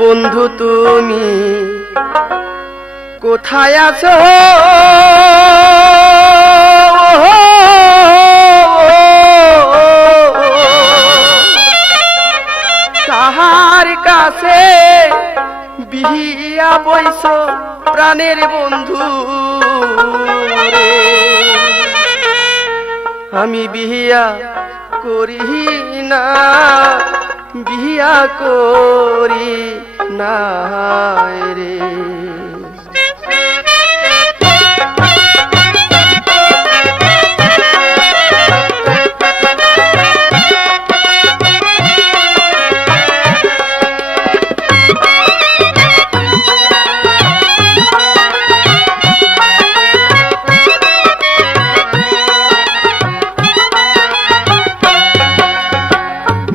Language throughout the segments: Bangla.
বন্ধু তুমি কোথায় আছো? কাহার কাছে বিহিয়া বইছ প্রাণের বন্ধু রে? আমি বিহিয়া করি না, বিহিয়া করি না রে।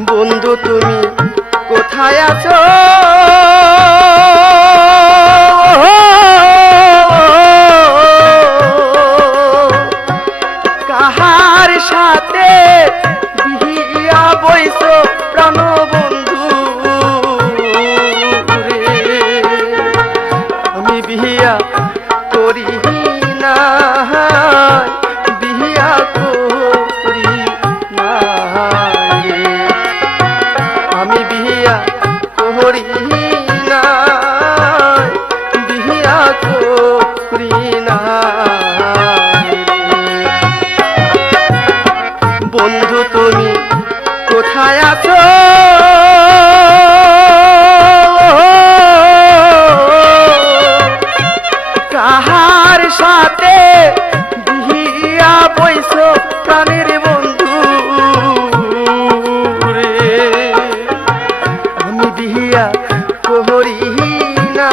বন্ধু তুমি কোথায় আছো? কাহার সাথে বিহিয়া বইছ প্রাণ বন্ধু রে? আমি বিহিয়া করি না, বিহিয়া করি না রে। আমি বিহিয়া করি না, বিহিয়া করি না রে। বন্ধু তুমি কোথায় আছো? কাহার সাথে বিহিয়া বইছ প্রাণের বন্ধু রে? আমি বিহিয়া করি না,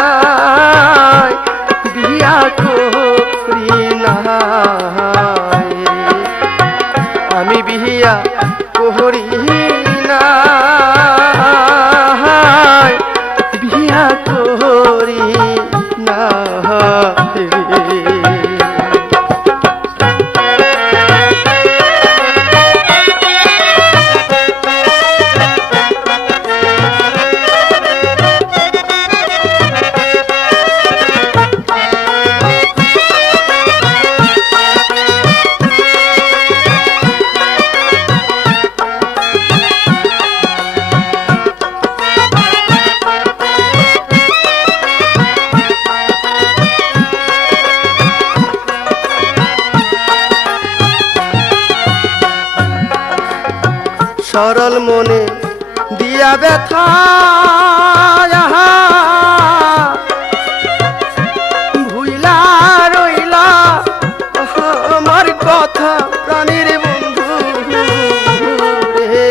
বিহিয়া করি না রে। আমি বিহিয়া করি না, বিহিয়া করি না রে। সরল মনে দিয়া ব্যথা ভুইলা রইলা আমার কথা প্রাণের বন্ধু রে।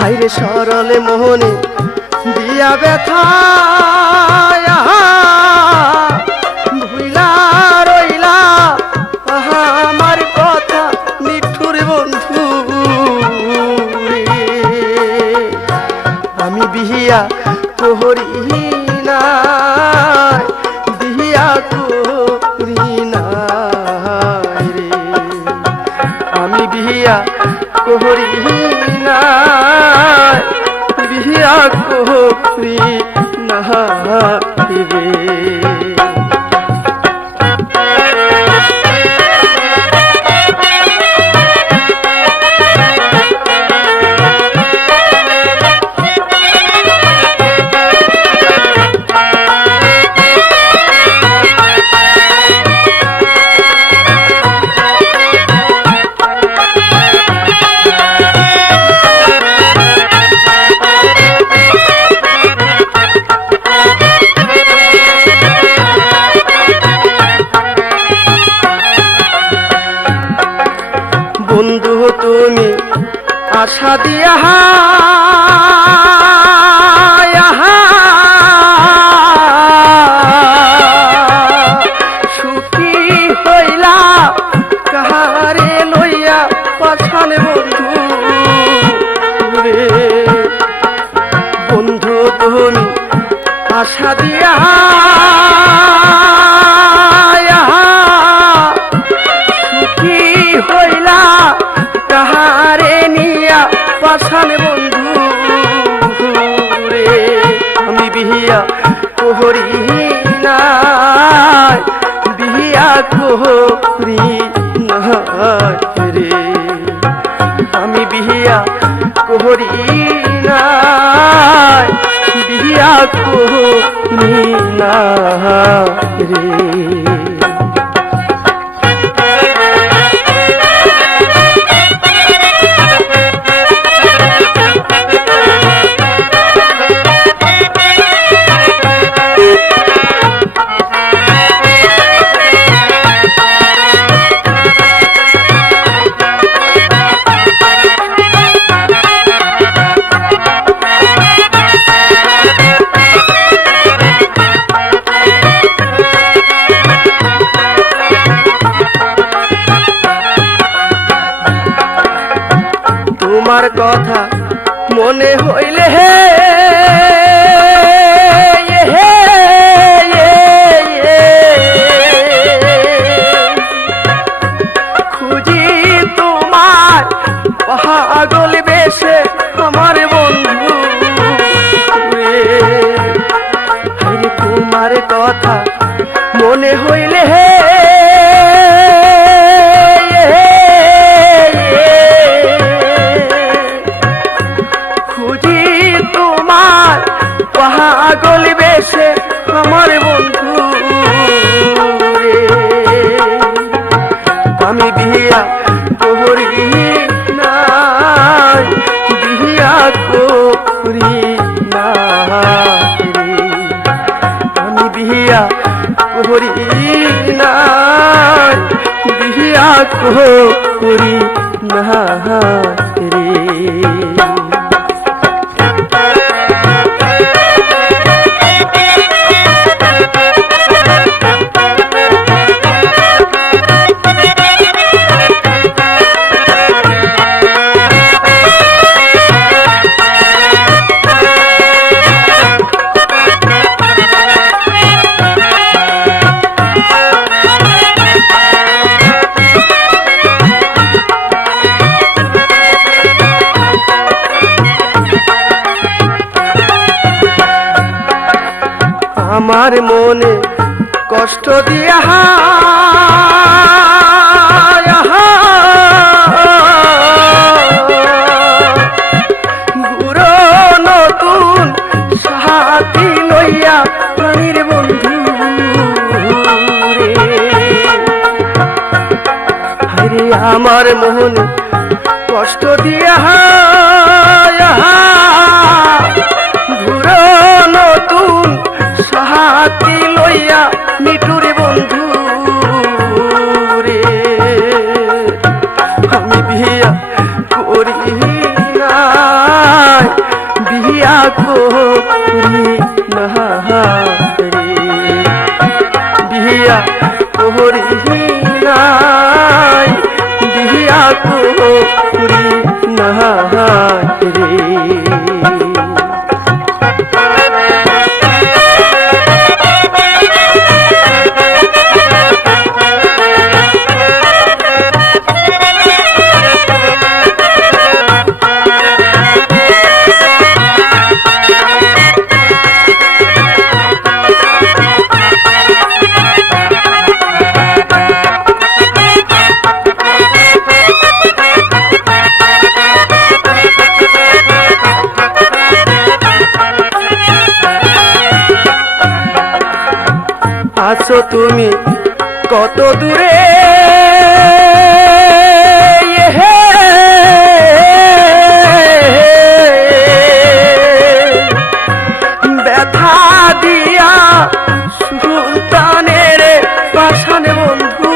হাইরে সরল মনে দিয়া ব্যথা ভুইলা রইলা আমার কথা নিঠুর বন্ধু রে। আমি বিহিয়া করি না, বিহিয়া করি না রে। আমি বিহিয়া করি না, বিহিয়া করি না রে। বন্ধু তুমি আশা দিয়া সুখী হইলা কাহারে লইয়া পাছান বন্ধু রে। বন্ধু তুমি আশা দিয়া সুখী হইলা কাহারে নিয়া পাছান বন্ধু বিহিয়া কোহরি না বিহিয়া কোহরি না রে আমি বিহিয়া কোহরি না বিহিয়া কোহরি না রে তোমার কথা মনে হইলে হে খুঁজি তোমার পাগল বেশে আমার বন্ধু রে তোমার কথা মনে হইলে হে পাগল বেশে আমার বন্ধু রে আমি বিহিয়া কোহরি না বিহিয়া কোহরি না রে আমি বিহিয়া কোহরি না বিহিয়া কোহরি না রে আমার মনে কষ্ট দিয়া গুরো নতুন সাথী লইয়া প্রাণীর বন্ধু রে আমার মনে কষ্ট দিয়া গুরো নতুন সাথী লইয়া মিঠুর বন্ধু রে আমি বিহিয়া করি না বিহিয়া করি না রে বিহিয়া করি না বিহিয়া করি না রে আছো তুমি কত দূরে ব্যথা দিয়া সুলতানের পাশান বন্ধু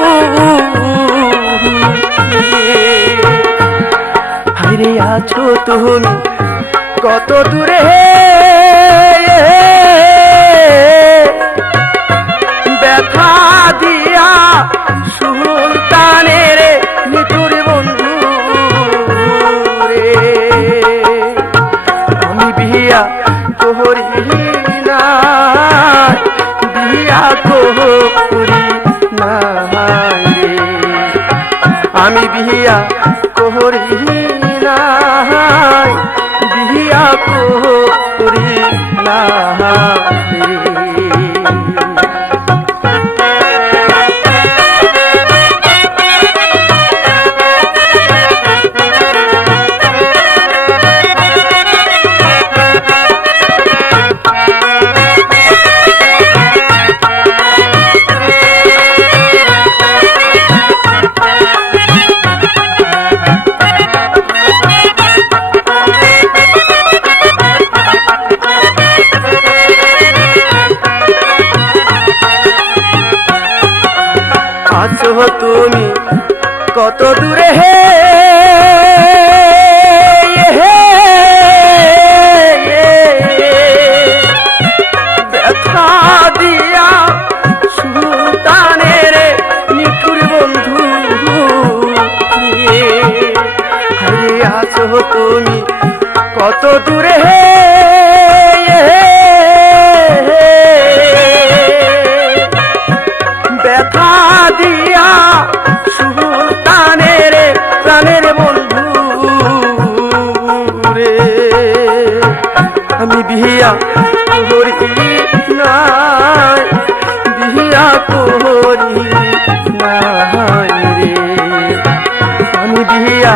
হাইরে আছো তুমি কত দূরে ব্যথা দিয়া সুলতানের মিঠুর বন্ধু রে আমি বিহিয়া কোহরি না বিহিয়া কোহরি না রে আমি বিহিয়া কোহরি না বিহিয়া কোহরি না আছো তুমি কত দূরে হে ব্যথা দিয়া সুলতানের নিঠুর বন্ধু আরে আছো তুমি কত দূরে হে ব্যথা দিয়া সুলতানের প্রাণের বন্ধু রে আমি বিয়া করি নাই বিয়া করি নাই রে আমি বিয়া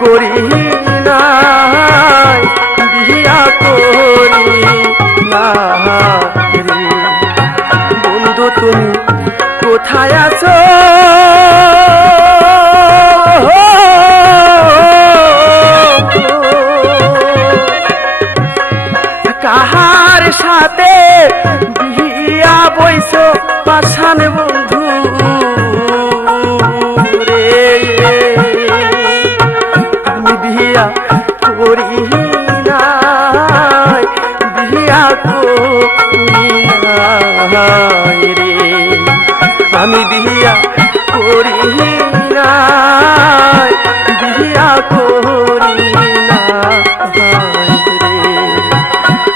করি নাই বিয়া করি নাই রে বন্ধু তুমি কোথায় আছো কাহার সাথে বিয়া বইছো পাশান বন্ধু রে আমি বিয়া করি নাই বিয়া করি নাই রে আমি বিয়া করি নাই বিয়া করি নাই রে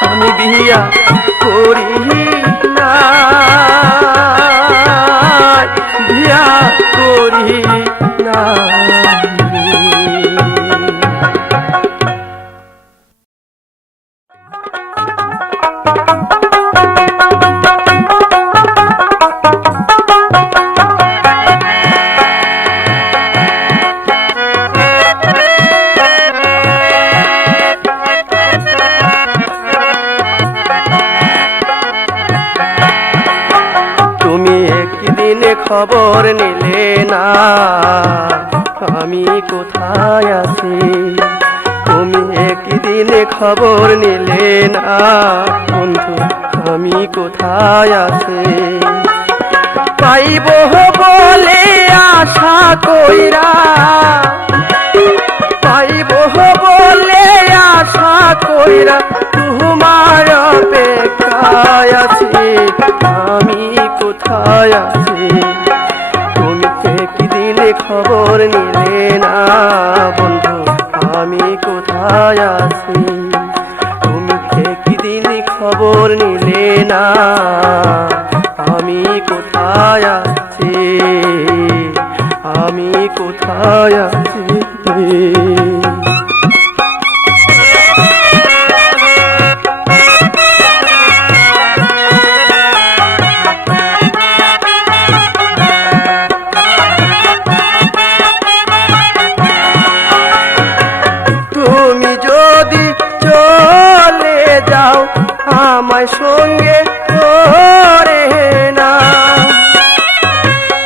আমি বিয়া করি নাই বিয়া করি নাই খবর নিলে না আমি কোথায় আছি তুমি একদিন খবর নিলে না বন্ধু আমি কোথায় আছি পাইব বলে আশা কইরা পাইব বলে আশা কইরা তোমার অপেক্ষায় আছি আমি কোথায় আছি তুমি একদিন খবর নিলে না বন্ধু আমি কোথায় আছি তুমি একদিন খবর নিলে না আমি কোথায় আছি আমি কোথায় আছি আমায় সঙ্গে করে না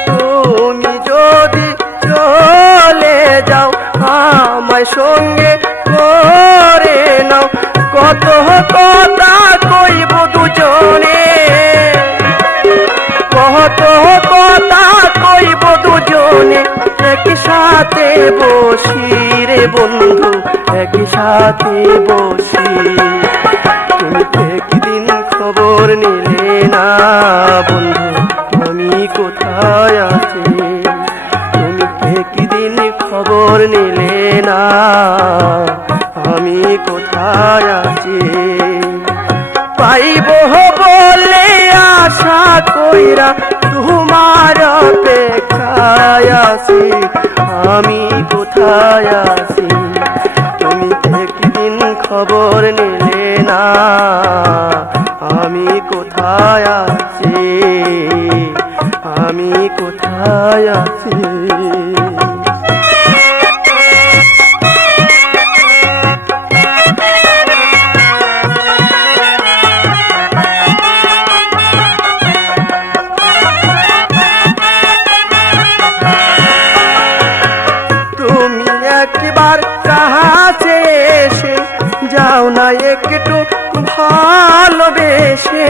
তুমি যদি চলে যাও আমায় সঙ্গে করে নাও কত কথা কইব দুজনে কত কথা কইব দুজনে একসাথে বসি রে বন্ধু একসাথে বসি তুমি একদিন খবর নিলে না বন্ধু আমি কোথায় আছি তুমি একদিন খবর নিলে না আমি কোথায় আছি পাইব বলে আশা কইরা তোমার অপেক্ষায় আছি আমি কোথায় আছি তুমি একদিন খবর নিলে না আমি আমি কোথায় আছি, আমি কোথায় আছি। তুমি একবার কাছে এসে যাও না একটু ভালোবেসে,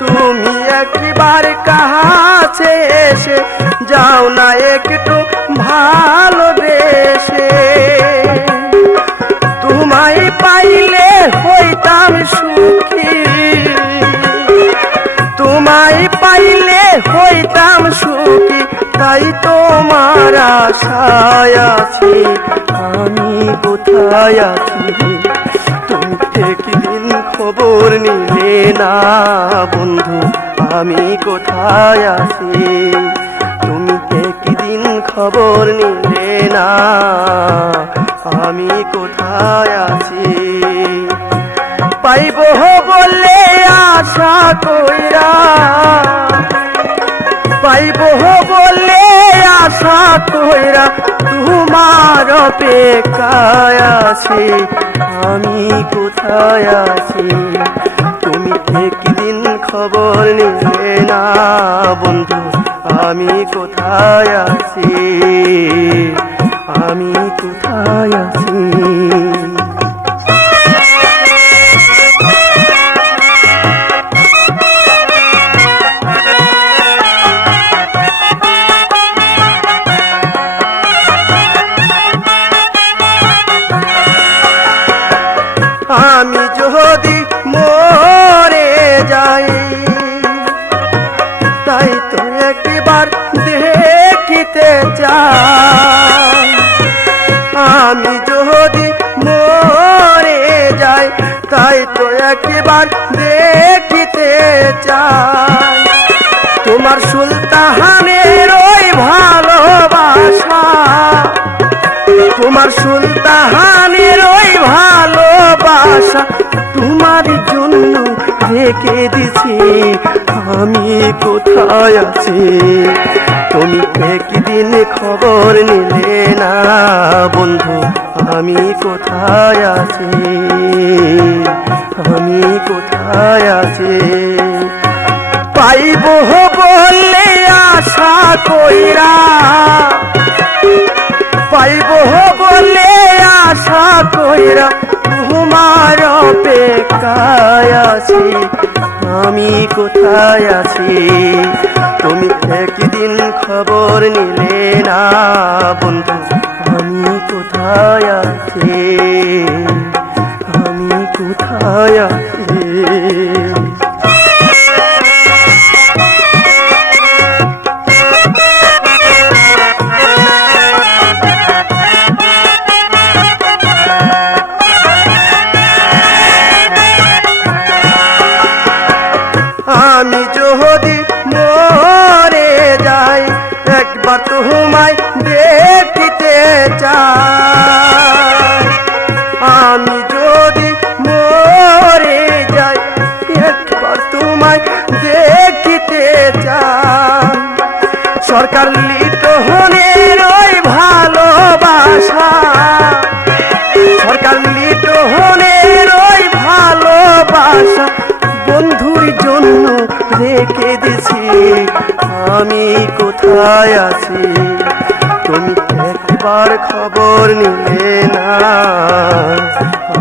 তুমি একবার কাছে এসে যাও না একটু ভালোবেসে। তোমায় পাইলে হইতাম সুখী, তোমায় পাইলে হইতাম সুখী, তাই তোমার আশায় আছি। আমি কোথায় আছি, তুমি একদিন খবর নিলে না বন্ধু, আমি কোথায় আছি। তুমি একদিন খবর নিলে না, আমি কোথায় আছি। পাইব বলে আশা কইরা, পাইব বলে আশা কইরা তোমার অপেক্ষায় আছি। আমি কোথায় আছি, তুমি একদিন খবর নিলে না বন্ধু, আমি কোথায় আছি, আমি কোথায় আছি। আমি যদি মরে যাই, তাই তো একবার দেখিতে চাই। আমি যদি মরে যাই, তাই তো একবার দেখিতে চাই। তোমার সুলতানের ওই ভালোবাসা, তোমার সুলতানের ওই ভালোবাসা তোমার জন্য রেখে দিছি। আমি কোথায় আছি, তুমি একদিন খবর নিলে না বন্ধু, আমি কোথায় আছি, আমি কোথায় আছি। পাইব বলে আশা কইরা, পাইব বলে আশা কইরা তোমার অপেক্ষায় আছি। আমি কোথায় আছি, তুমি একদিন খবর নিলে না বন্ধু, আমি কোথায় আছি, আমি কোথায় আছি। আমি যদি মরে যাই, একবার তোমায় দেখিতে চাই। আমি যদি মরে যাই, একবার তোমায় দেখিতে চাই। সরকার লিটনের ওই ভালোবাসা, সরকার লিটনের ওই ভালোবাসা বন্ধুর জন্য রেখে দিছি। আমি কোথায় আছি, তুমি একবার খবর নিলে না,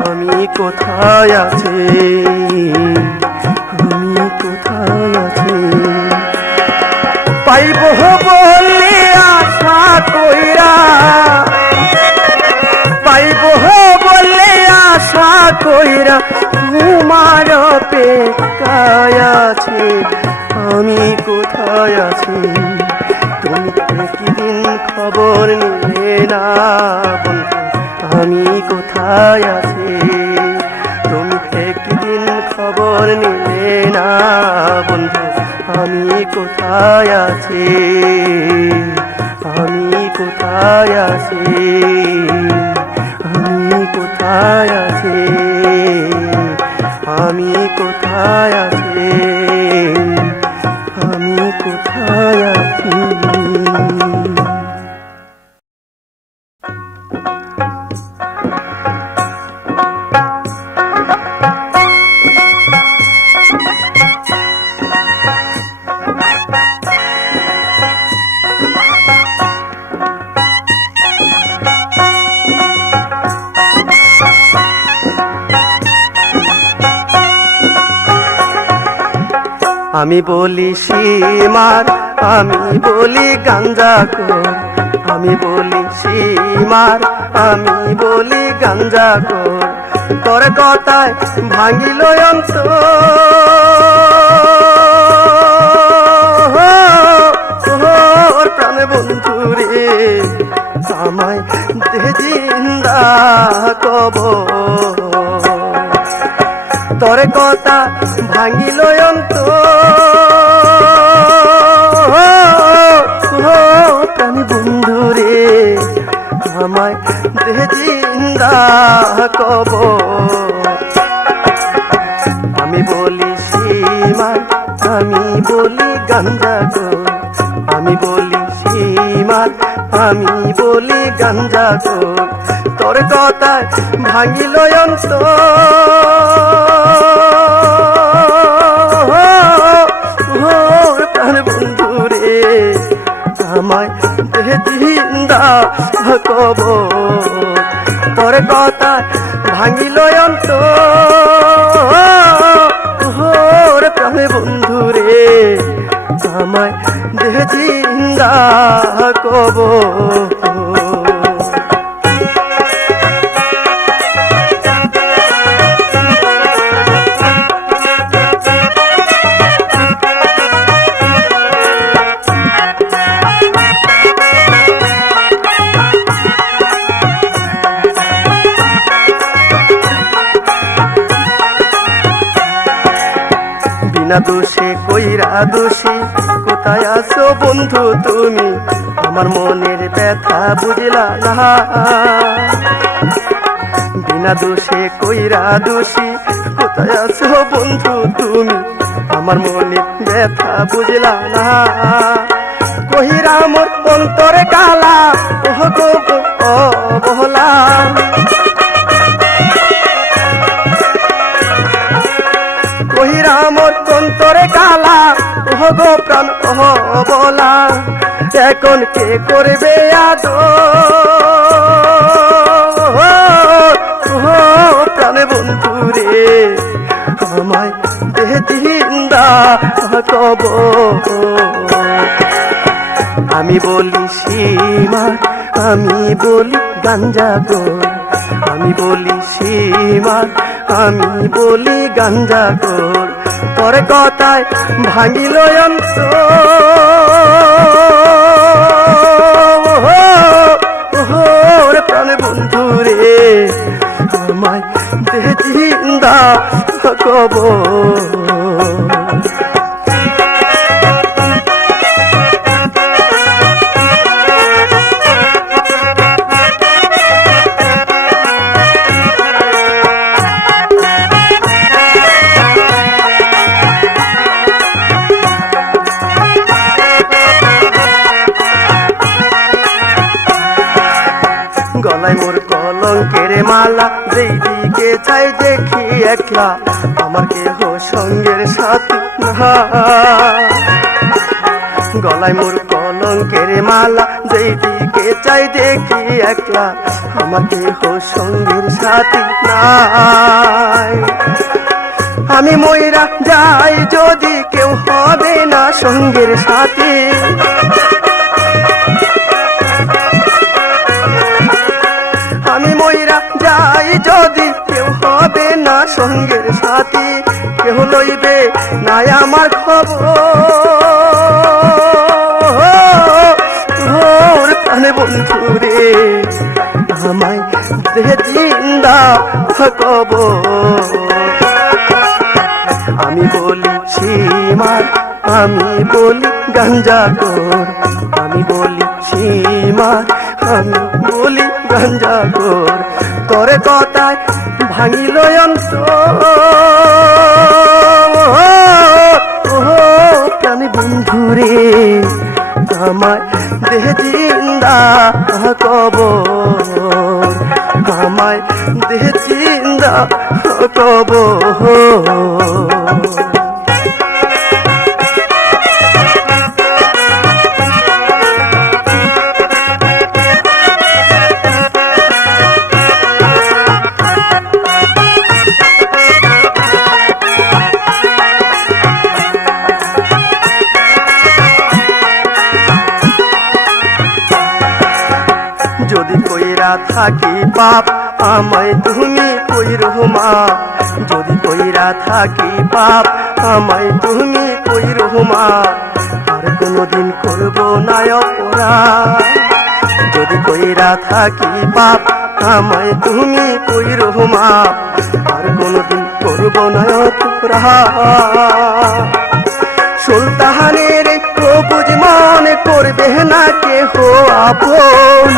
আমি কোথায় আছি, আমি কোথায় আছি। পাইব বলে আশা কইরা, পাইব বলে আশা কইরা তোমার অপেক্ষায় আছি। আমি কোথায় আছি, তুমি একদিন খবর নিলে না বন্ধু, আমি কোথায় আছি। তুমি একদিন খবর নিলে না বন্ধু, আমি কোথায় আছি, আমি কোথায় আছি, আমি আমি বলি সীমার, আমি বলি গাঞ্জাখোর, আমি বলি সীমার, আমি বলি গাঞ্জাখোর, তোর কথায় ভাঙিল অন্তর প্রাণ বন্ধু রে, আমায় দে জিন্দা কবর, তোর কথা ভাঙিল অন্তর প্রাণ বন্ধু রে, আমায় দে জিন্দা কবর। আমি বলি সীমার, আমি বলি গাঞ্জাখোর, আমি বলি সীমার, আমি বলি গাঞ্জাখোর, তোর কথায় ভাঙিল অন্তর প্রাণ বন্ধু রে, আমায় দে জিন্দা কবর, তোর কথায় ভাঙিল অন্তর প্রাণ বন্ধু রে, আমায় দে জিন্দা কবর। বিনা দোষে কইরা দোষী, কোথায় আছো বন্ধু তুমি, আমার মনের ব্যথা বুঝলা না। বিনা দোষে কইরা দোষী, কোথায় আছো বন্ধু তুমি, আমার মনের ব্যথা বুঝলা না। কহিরা মোর অন্তরে কালা, ওহ গো অবহলা, কহিরা মোর অন্তরে কালা, ওহ গো প্রাণ ওহ বলা, এখন কে করবে আদর প্রাণ বন্ধু রে, আমায় দে জিন্দা কবর। আমি বলি সীমার, আমি বলি গাঞ্জাখোর, আমি বলি সীমার, আমি বলি গাঞ্জাখোর, তোর কথায় ভাঙিল অন্তর প্রাণ বন্ধু রে, আমায় দে জিন্দা কবর। গলায় মোর কলঙ্কের মালা, যেই দিকে চাই দেখি একলা, আমার কেহ সঙ্গের সাথী না। গলায় মোর কলঙ্কের মালা, যেই দিকে চাই দেখি একলা, আমার কেহ সঙ্গের সাথী নাই। আমি মইরা যাই যদি কেউ হবে না সঙ্গের সাথী, আমি মইরা যাই যদি কেউ হবে না সঙ্গের সাথী, কেউ লইবে নাই আমার খবর প্রাণ বন্ধু রে, আমায় দে জিন্দা কবর। আমি বলি সীমার, আমি বলি গাঞ্জাখোর, আমি বলি সীমার, আমি বলি গাঞ্জাখোর, তোর কথায় ভাঙিল অন্তর প্রাণ বন্ধু রে, আমায় দে জিন্দা কবর, আমায় দে জিন্দা কবর। যদি কইরা থাকি পাপ আমায় তুমি কইরো মাপ, যদি কইরা থাকি পাপ আমায় তুমি কইরো মাপ, আর কোনোদিন করব না অপরাধ। যদি কইরা থাকি পাপ আমায় তুমি কইরো মাপ, আর কোনোদিন করব না অপরাধ। সুলতানের প্রভুজ মনে করবে না কেহ আপন,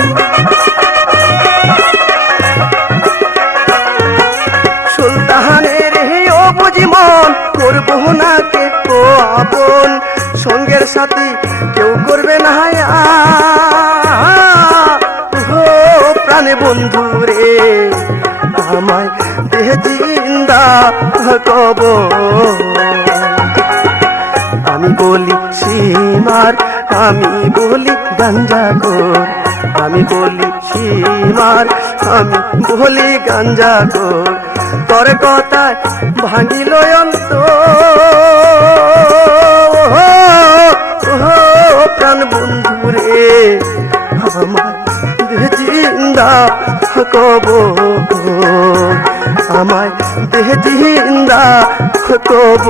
সুলতানের অবুঝ মন করব না কেহ আপন, সঙ্গের সাথী কেউ করবে না প্রাণে বন্ধু রে, আমায় দেহ জিন্দা কব। আমি বলি সীমার, আমি বলি গাঞ্জাখোর, আমি বলি সীমার, আমি বলি গাঞ্জাখোর, তোর কথায় ভাঙিল অন্তর, প্রাণ বন্ধু রে আমার দেহ জিন্দা কব, আমায় দেহ জিন্দা কব।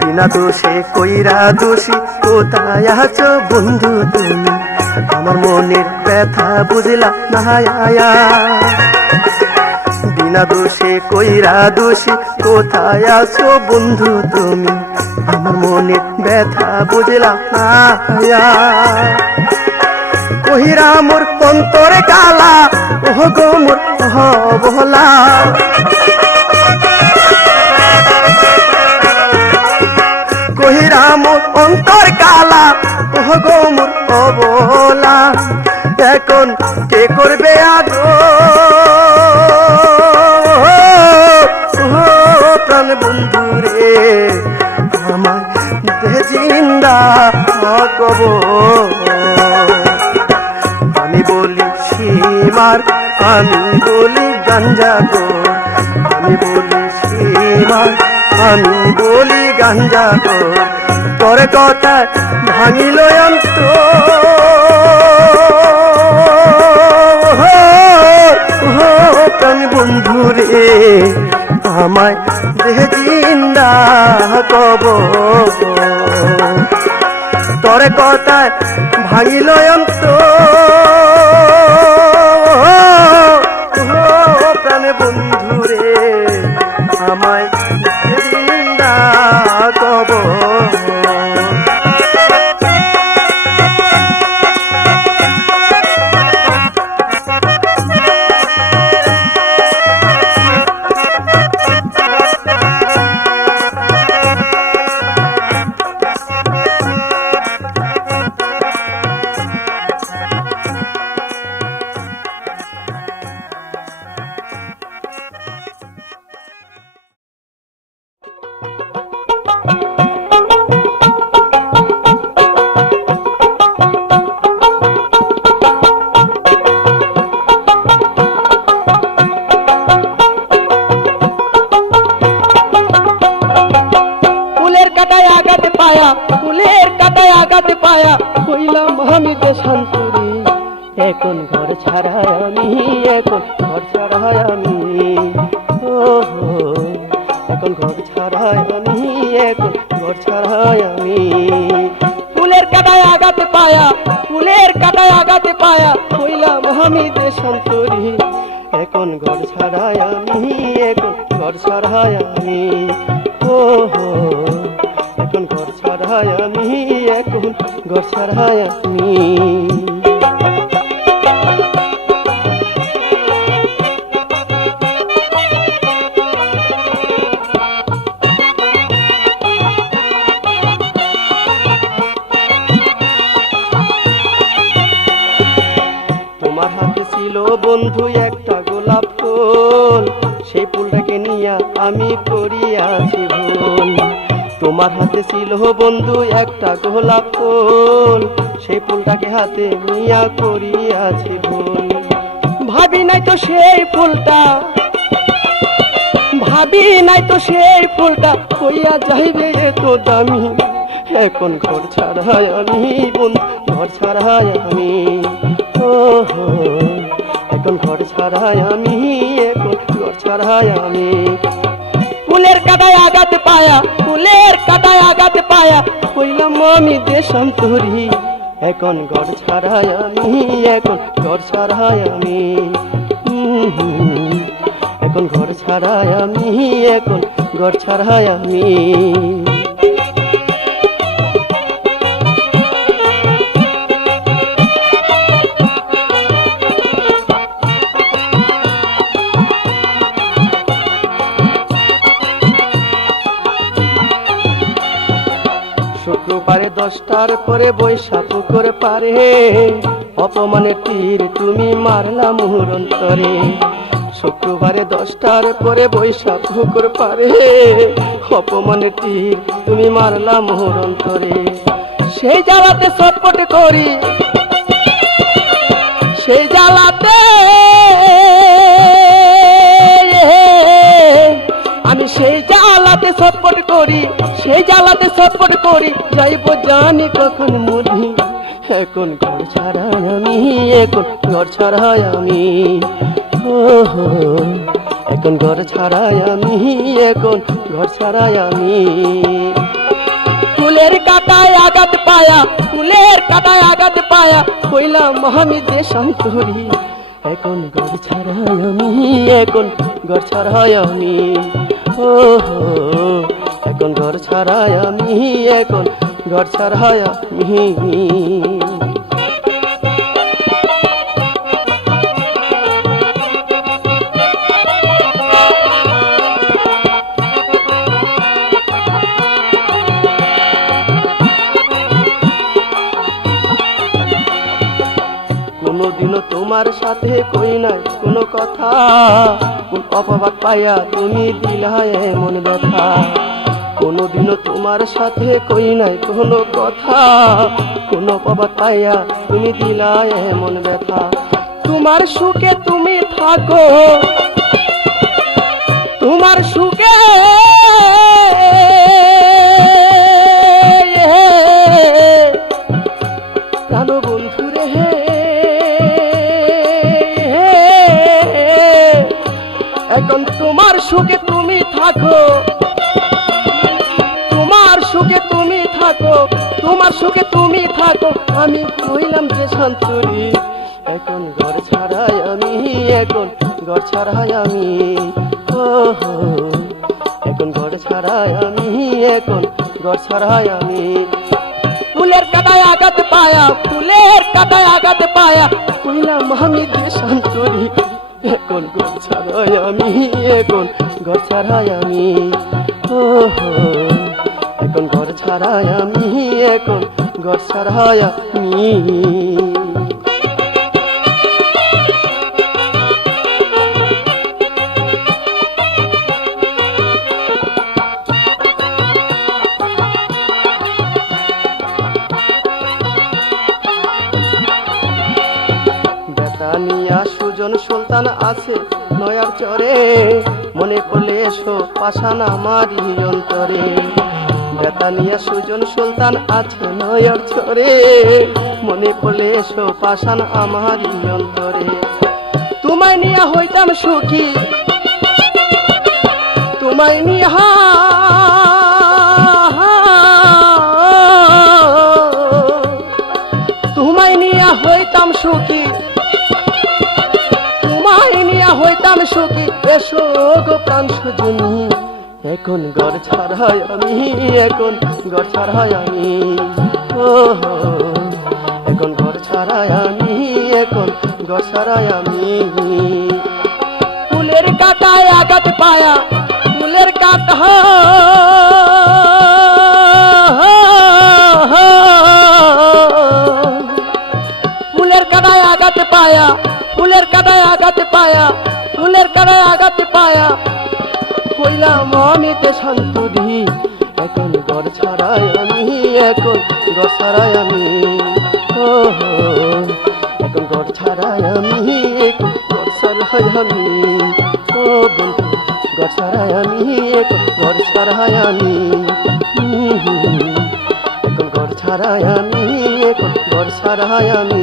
বিনা দোষে কইরা দোষী কোথায় আছো বন্ধু তুমি, আমার মনের ব্যথা বুঝলা না। বিনা দোষে কইরা দোষী কোথায় আছো বন্ধু তুমি, আমার মনের ব্যথা বুঝলা না। কহিরা মোর অন্তরে কালা ওহ গো মোর অবলা, কহিরা মোর অন্তর কালা ওহ গো মোর অবলা, এখন কে করবে আদর প্রাণ বন্ধু রে, আমার দেহ জিন্দা কব। আমি বলি সীমার, আমি বলি গাঞ্জাখোর, আমি বলি সীমার, আমি বলি গাঞ্জাখোর, তোর কথা ভাঙিল অন্তর, প্রাণ বন্ধু রে আমায় দেহ জিন্দা কব। তোর কথা ভাঙিল অন্তর, প্রাণ বন্ধু রে আমায় জিন্দা কব। ফুলের কাটায় আঘাত পায়া হইলাম আমি দেশান্তরী, এখন ঘর ছাড়াই আমি, এখন ঘর ছাড়াই আমি, এখন ঘর ছাড়াই আমি, এখন ঘর ছাড়াই আমি। ফুলের কাটায় আঘাত পায়া, ফুলের কাটায় আঘাত পায়া হইলাম আমি দেশান্তরী, এখন ঘর ছাড়াই আমি, এখন ঘর ছাড়াই আমি, এখন ঘর ছাড়াই আমি, এখন ঘর ছাড়াই আমি। তোমার হাতে ছিল বন্ধু একটা গোলাপ ফুল, সেই ফুলটাকে নিয়া আমি করিয়াছি ভুল। তোমার হাতে ছিল বন্ধু একটা গোলাপ ফুল, সেই ফুলটাকে হাতে নিয়া করিয়াছি ভুল। ভাবি নাই তো সেই ফুলটা, ভাবি নাই তো সেই ফুলটা কইয়া যাইবে এত দামি। এখন ঘর ছাড়াই আমি বন্ধু, ঘর ছাড়াই আমি, ও হো, এখন ঘর ছাড়াই আমি, এখন ঘর ছাড়াই আমি। ফুলের কাটায় আঘাত পায়া, ফুলের কাটায় আঘাত পায়া কইলাম আমি দেশান্তরী। এখন ঘর ছাড়াই আমি, এখন ঘর ছাড়াই আমি, এখন ঘর ছাড়াই আমি, এখন ঘর ছাড়াই আমি। শুক্রবারে 10টার পরে বৈশা পুকুর পারে, অপমানের তীর তুমি মারলা মোর অন্তরে। শুক্রবারে 10টার পরে বৈশা পুকুর পারে, অপমানের তীর তুমি মারলা মোর অন্তরে। সেই জ্বালাতে ছটফট করি, সেই জ্বালাতে আমি, সেই জ্বালাতে ছটফট করি, সেই জ্বালাতে ছটফট করি, যাইব জানি কখন মরি। এখন ঘর ছাড়াই আমি, এখন ঘর ছাড়াই আমি, ও হো, এখন ঘর ছাড়াই আমি, এখন ঘর ছাড়াই আমি। ফুলের কাটায় আঘাত পায়া, ফুলের কাটায় আঘাত পায়া কইলাম আমি দেশান্তরী। এখন ঘর ছাড়াই আমি, এখন ঘর ছাড়াই আমি, ও হো, এখন ঘর ছাড়াই আমি, এখন ঘর ছাড়াই আমি। কোনদিনও তোমার সাথে কই নাই কোনো কথা, কোন অপবাদ পাইয়া তুমি দিলা এমন ব্যথা। কোনদিনও তোমার সাথে কই নাই কোনো কথা, কোন অপবাদ পাইয়া তুমি দিলা এমন ব্যথা। তোমার সুখে তুমি থাকো, তোমার সুখে প্রাণ বন্ধু রে, এখন তোমার সুখে তুমি থাকো, তোমার সুখে তুমি থাকো, তোমার সুখে তুমি থাকো, আমি কইলাম যে শান্তরী। এখন ঘর ছাড়াই আমি, এখন ঘর ছাড়াই আমি, ও হো, এখন ঘর ছাড়াই আমি, এখন ঘর ছাড়াই আমি। ফুলের কাটায় আঘাত পায়া, ফুলের কাটায় আঘাত পায়া কইলাম আমি দেশান্তরী। এখন ঘর ছাড়াই আমি, এখন ঘর ছাড়াই আমি, ও হো, এখন ঘর ছাড়াই আমি, এখন ঘর ছাড়াই আমি। বেতানিয়া সুজন সুলতান আছে নয়ার চরে, মনে পড়লে এসো পাষাণ আমারই অন্তরে। বেতানিয়া সুজন সুলতান আছে নয়ার চরে, মনে পড়লে এসো পাষাণ আমারই অন্তরে। তোমায় নিয়া হইতাম সুখী, তোমায় নিয়া, তোমায় নিয়া হইতাম সুখী, তোমায় নিয়া হইতাম সুখী। এসো গো প্রাণ সজনী, এখন ঘর ছাড়াই আমি, এখন ঘর ছাড়াই আমি, ও হো, এখন ঘর ছাড়াই আমি, এখন ঘর ছাড়াই আমি। ফুলের কাটায় আঘাত পায়া, ফুলের কাটা, ফুলের কাটায় আঘাত পায়া, ফুলের কাটায় আঘাত পায়া, ফুলের কাটায় আঘাত পায়া যদি এখন ঘর ছাড়াই আমি, এখন ঘর ছাড়াই আমি, ও এখন ঘর ছাড়াই আমি, এখন ঘর ছাড়াই আমি, ও বন্ধু ঘর ছাড়াই আমি, এখন ঘর ছাড়াই আমি, এখন ঘর ছাড়াই আমি, এখন ঘর ছাড়াই আমি,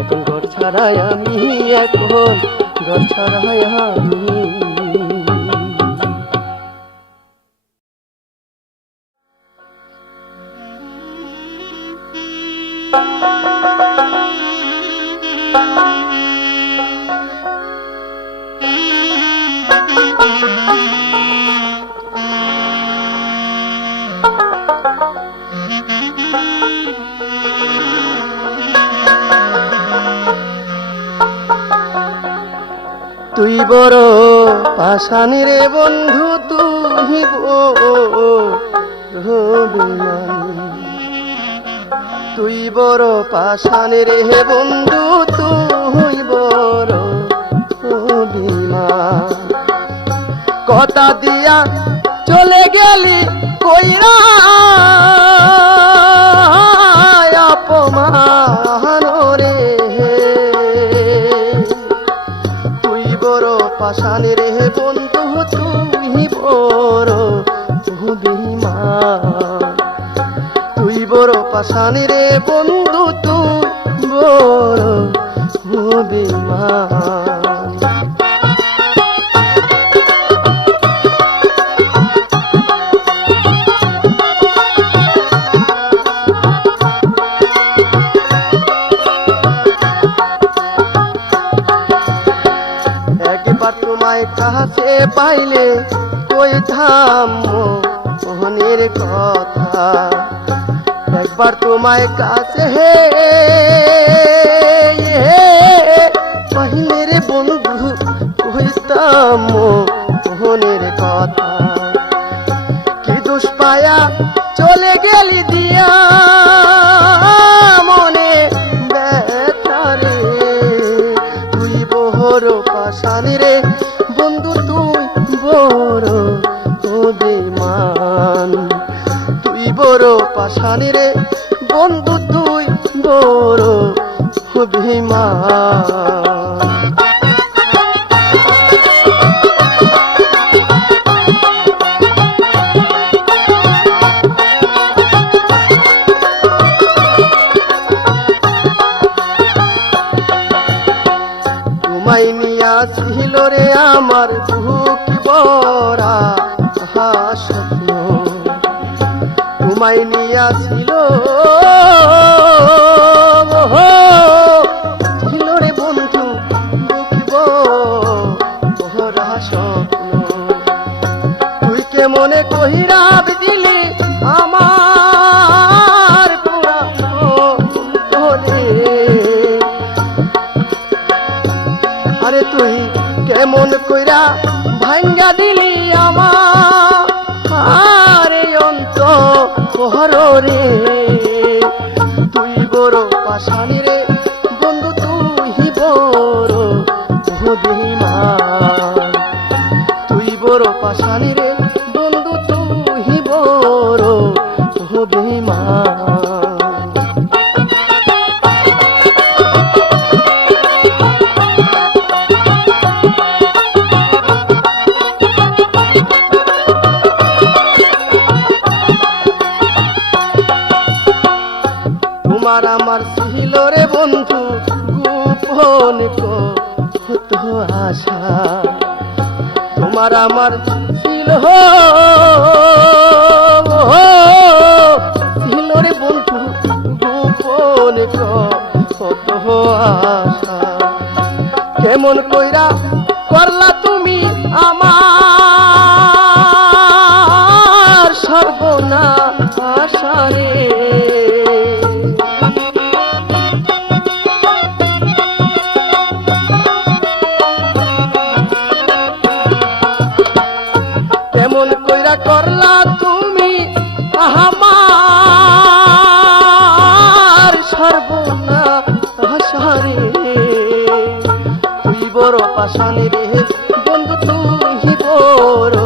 এখন ঘর ছাড়াই আমি, এখন ঘর ছাড়াই আমি। তুই বড় পাষাণ রে বন্ধু, তুই রবিমান, তুই বড় পাষাণ রে বন্ধু, তুই বড় অভিমান। কথা দিয়া চলে গেলি কইরা অপমান রে, তুই বড় পাষাণ রে বন্ধু, তুই বড় অভিমান, তুই বড় পাষাণ রে বন্ধু, তুই বড় অভিমান। একবার তোমায় কাছে পাইলে কইতাম মনের কথা, একবার তোমায় কাছে পাইলে রে বন্ধু কইতাম মনের কথা। কি দোষ পায়া চলে গেলি দিয়া মনে ব্যথা রে, তুই বড় পাষাণ রে বন্ধু, তুই বড় অভিমান, তুই বড় পাষাণ রে বন্ধু, তুই বড় অভিমান। তোমায় নিয়া ছিল রে আমার বুক ভরা স্বপ্ন, তোমায় নিয়া ছিল ছিল রে বন্ধু বুক ভরা স্বপ্ন। তুই কে মনে কহিরা দিলি আমার পুরা ধরে, আরে তুই কেমন কইরা ভাঙ্গা দিলি আমার অন্তর রে, তুই বড় পাষাণ রে বন্ধু, তুই বড় অভিমান, তুই বড় পাষাণ রে বন্ধু, তুই বড় অভিমান। তোমার আমার ছিল রে বন্ধু গোপন কত আশা, তোমার আমার ছিল ছিল রে বন্ধু গোপন কত আশা। কেমন কইরা করলা তুমি আমার সর্বনাশ রে, কেমন কইরা করলা তুমি আমার সর্বনাশ রে, তুই বড় পাষাণ রে বন্ধু, তুই বড়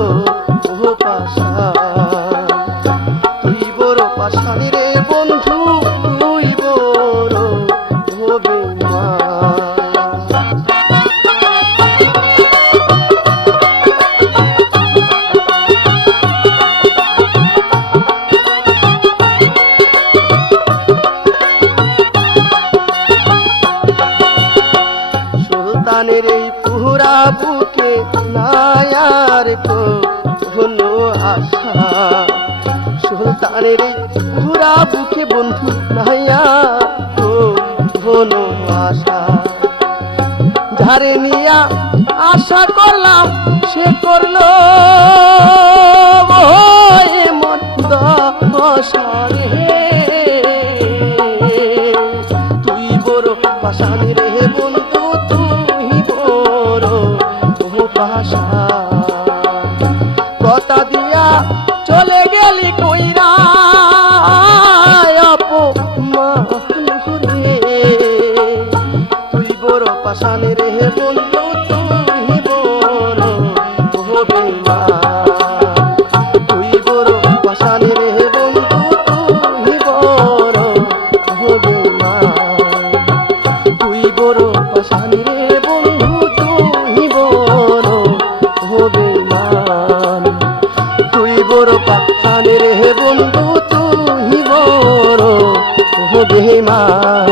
আশা সুলতানের এই ঘোরা বুকে বন্ধু নাইয়া ও ঘন আশা ধারে নিয়া আশা করলাম সে করলো এমন দশা রে তুই বড় পাশান রে বন্ধু তুই বড় পাশা কথা দিয়া চলে গেলি কইরা অপমান রে তুই বড় পাশান রে বন্ধু তুই বড় বেঈমান তুই বড় পাশান রে বন্ধু তুই বড় বেঈমান তুই বড় পাশান রে বন্ধু তুই বড় বেঈমান তুই বড় পাশান রে বন্ধু তুই বড় বেঈমান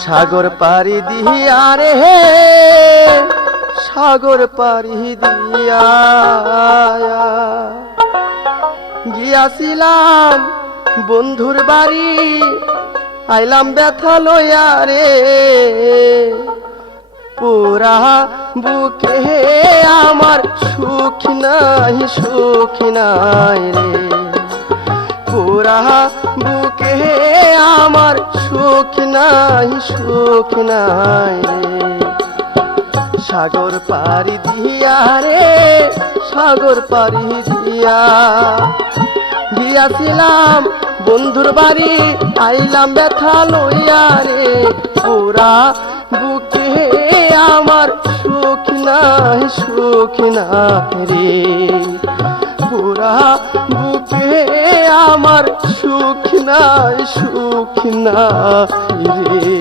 সাগর পাড়ি দিয়া রে সাগর পাড়ি দিয়া গিয়াছিলাম বন্ধুর বাড়ি আইলাম ব্যথা লইয়া রে পুরা বুকে আমার সুখ নাই রে পুরা বুকে আমার সুখ নাই রে সাগর পাড়ি দিয়া রে সাগর পাড়ি দিয়া গিয়াছিলাম বন্ধুর বাড়ি আইলাম ব্যথা লইয়া রে পুরা বুকে আমার সুখ নাই রে পুরা বুকে আমার সুখ নাই রে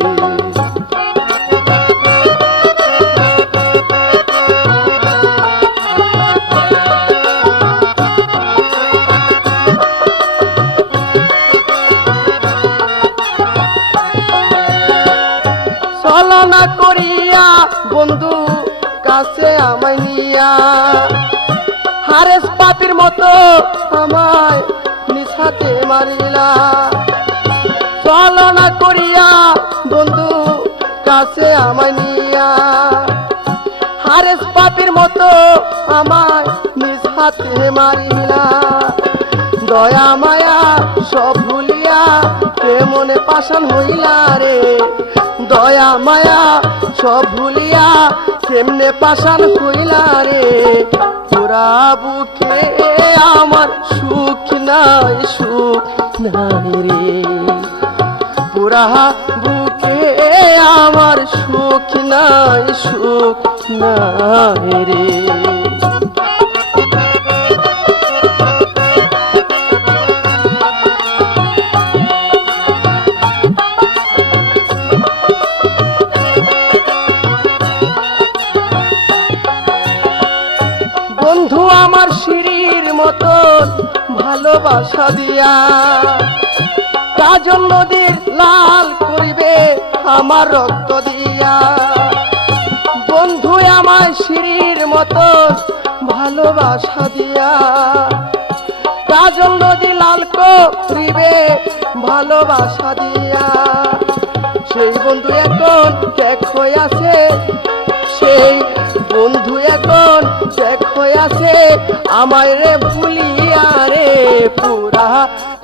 ছলনা করিয়া বন্ধু কাছে আমায় নিয়া হারেস পাপির মতো আমায় নিশাতে মারিলা ছলনা করিয়া বন্ধু কাছে আমায় নিয়া হারেস পাপির মতো আমায় নিশাতে মারিলা দয়া মায়া সব ভুলিয়া কেমনে পাষাণ হইলা রে দয়া মায়া সব ভুলিয়া কেমনে পাষাণ হইলা রে পুরা বুকে আমার সুখ নাই রে পুরা বুকে আমার সুখ নাই রে বন্ধু আমার সিঁড়ির মতন ভালোবাসা দিয়া কাজল নদীর লাল করিবে আমার রক্ত দিয়া বন্ধু আমার সিঁড়ির মতন ভালোবাসা দিয়া কাজল নদী লাল করিবে ভালোবাসা দিয়া সেই বন্ধু এখন দেখো আছে সেই বন্ধু এখন দেখো আছে আমায় রে ভুলিয়া রে পুরা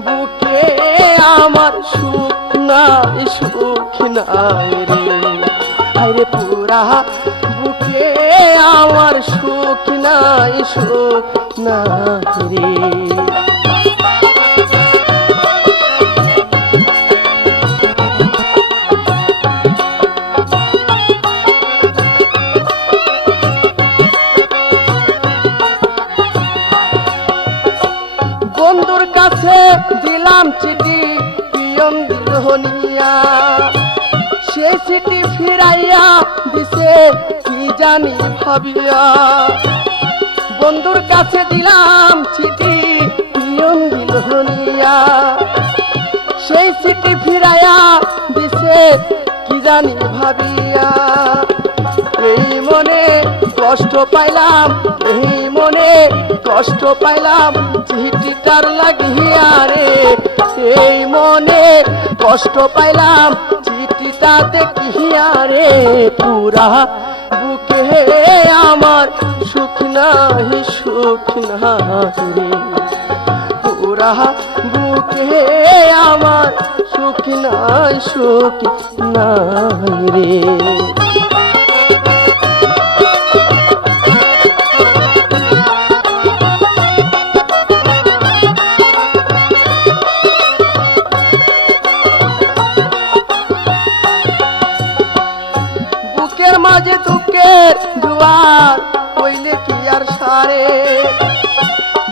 বুকে আমার সুখ নাই রে আরে পুরা বুকে আমার সুখ নাই রে বসে কি জানি ভাবিয়া, বন্ধুর কাছে দিলাম চিঠি পিয়ন দিল নিয়া, সেই চিঠি ফিরাইয়া দিছে কি জানি ভাবিয়া। এই মনে কষ্ট পাইলাম, এই মনে কষ্ট পাইলাম চিঠিটার লাগিয়া রে, এই মনে কষ্ট পাইলাম চিঠিটা দেখিয়া রে, পুরা বুকে আমার সুখ নাই সুখ নাই রে, পুরা বুকে আমার সুখ নাই সুখ নাই রে। বুকের মাঝে দুঃখের জোয়ার কইলে কি আর সারে,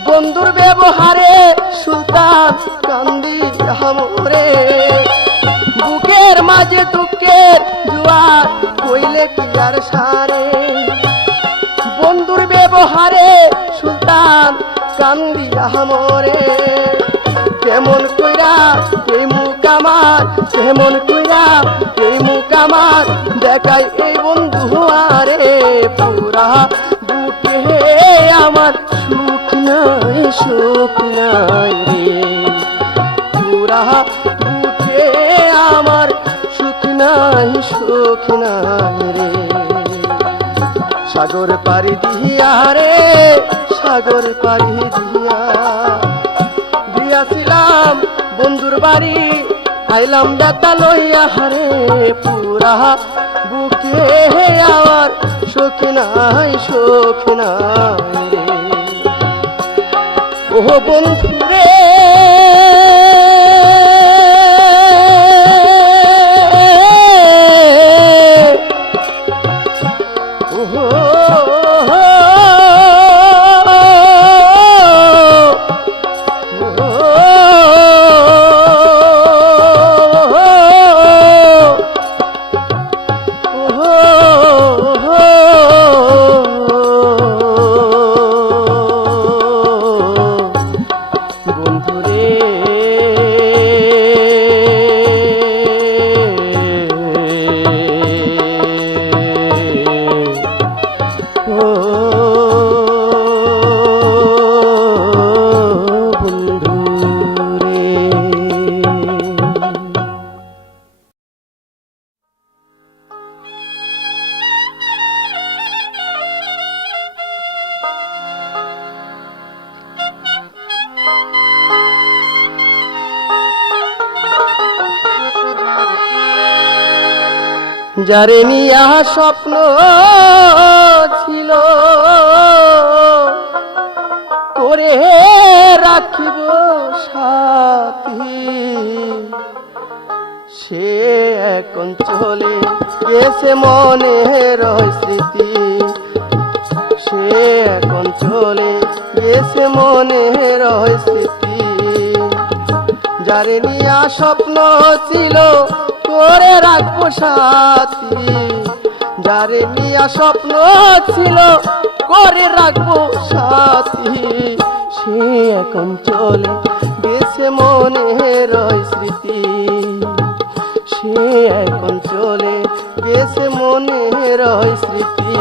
বন্ধুর ব্যবহারে সুলতান কান্দি হামরে, বুকের মাঝে দুঃখের জোয়ার কইলে কি আর সারে, বন্ধুর ব্যবহারে সুলতান কান্দি হামরে। কেমন কইরা এই মুখ আমার, কেমন কইরা এই মুখ আমার দেখাই এই বন্ধু আরে, পুরা বুকে আমার সুখ নাই সুখ নাই রে, পুরা বুকে আমার সুখ নাই সুখ নাই রে। সাগর পাড়ি দিয়া রে, সাগর পাড়ি দিয়া, দিয়াছিলাম বন্ধুর বাড়ি আইলাম দাতা লইয়া হারে, পুরা বুকে আমার সুখ নাই সুখ নাই রে। ও বন্ধু রে যারে নিয়া স্বপ্ন ছিল করে রাখিব সাথী, সে এখন চলে গেছে মনের স্মৃতি, সে এখন চলে গেছে মনের স্মৃতি। যারে নিয়া স্বপ্ন ছিল করে রাখবো সাথী, যারে নিয়া স্বপ্ন ছিল করে রাখবো সাথী, সে এখন চলে গেছে মনের স্মৃতি, সে এখন চলে গেছে মনের স্মৃতি।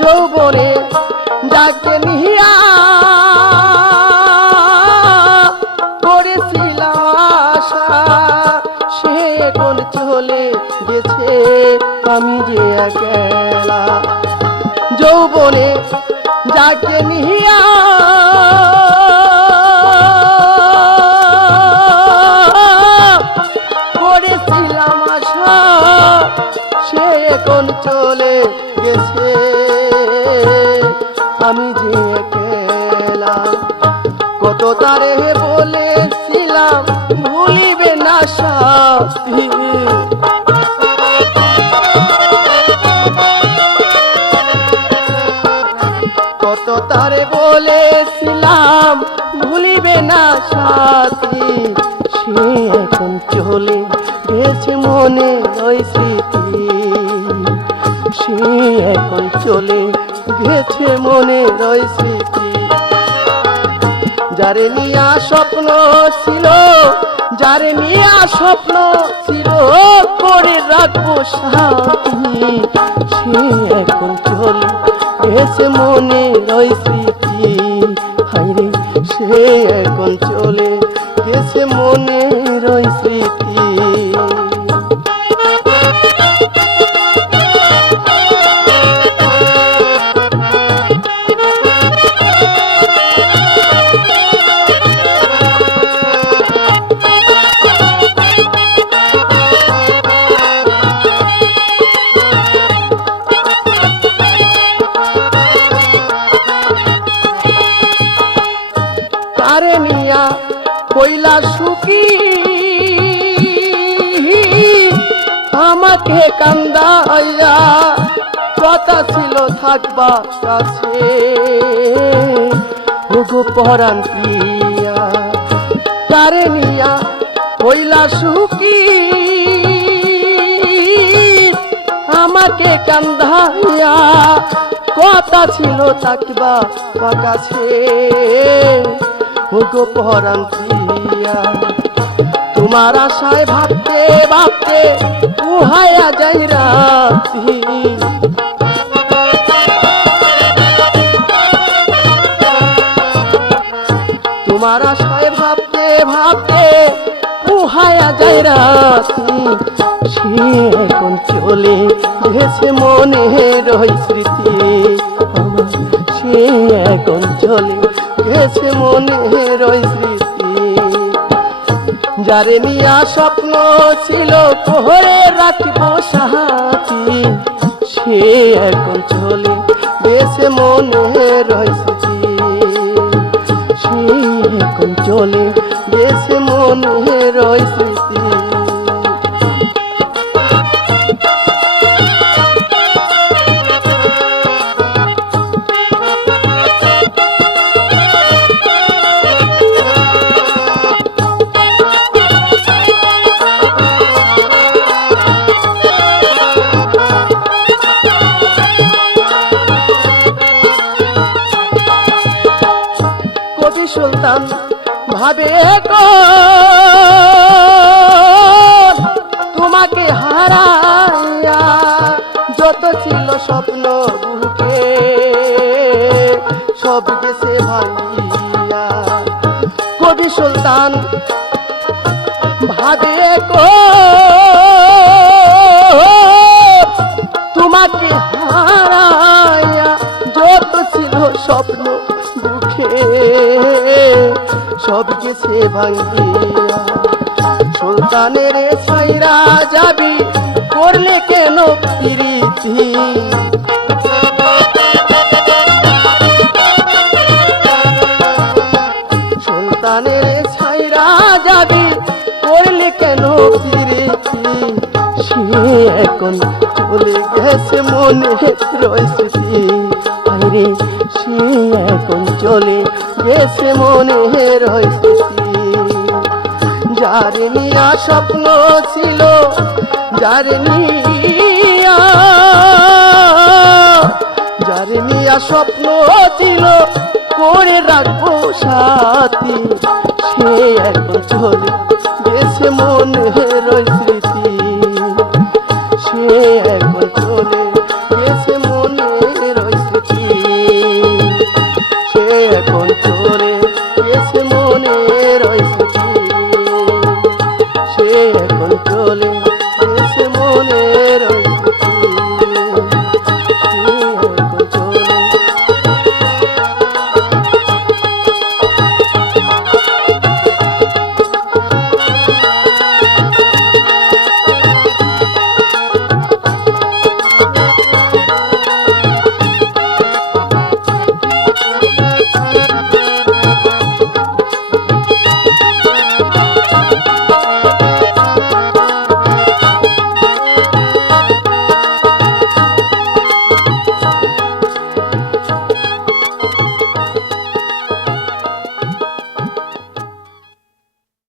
যৌবনে যাকে নিয়া করেছিলাম আশা, সে এখন চলে গেছে আমি যে একলা। যৌবনে যাকে নিয়া করেছিলাম আশা, সে এখন চলে গেছে আমি যে একলা। সাথী। কত তারে বলেছিলাম ভুলিবে না সাথী, সে এখন চলে গেছে মনে ওই স্মৃতি, সে এখন চলে গেছে মনে ওই স্মৃতি। যারে নিয়া স্বপ্ন ছিল, যারে নিয়া স্বপ্ন ছিল করে রাখবো সাথী, সে এখন চলে গেছে মনে ওই স্মৃতি। হায়রে সে এখন চলে গেছে মনে ওই স্মৃতি। তারে নিয়া কইলা সুখী, আমাকে কান্দাইয়া কথা ছিল থাকবা কাছে, ওগো পরাণ প্রিয়া। তারে নিয়া কইলা সুখী, আমাকে কান্দাইয়া কথা ছিল থাকবা কাছে, ওগো পরাণ প্রিয়া। তোমার আশায় ভাবতে ভাবতে উহায়া যাই রাতি, তোমার আশায় ভাবতে ভাবতে উহায়া যাই রাতি, সে এখন চলে গেছে মনে রই স্মৃতি আমার, সে এখন চলে গেছে মনে রই স্মৃতি। যারে নিয়া স্বপ্ন ছিল করে রাখবো সাথী, সে এখন চলে গেছে মনে রই স্মৃতি, সে এখন চলে গেছে মনে রই স্মৃতি। কবি সুলতান ভাবে গো তোমাকে হারাইয়া, যত ছিল স্বপ্ন বুকে সব গেছে ভাঙিয়া। কবি সুলতান ভাবে গো তোমাকে হারাইয়া, যত ছিল স্বপ্ন বুকে সব গেছে ভাঙিয়া। সুলতানের ছাইরা যাবি করলে কেন প্রীতি, সুলতানের ছাইরা যাবি করলে কেন প্রীতি, সে এখন চলে গেছে মনে রই স্মৃতি। আরে সে এখন চলে গেছে মনে রই স্মৃতি। যারে নিয়া স্বপ্ন ছিল, যারে নিয়া স্বপ্ন ছিল করে রাখবো সাথী, সে এখন চলে গেছে মনে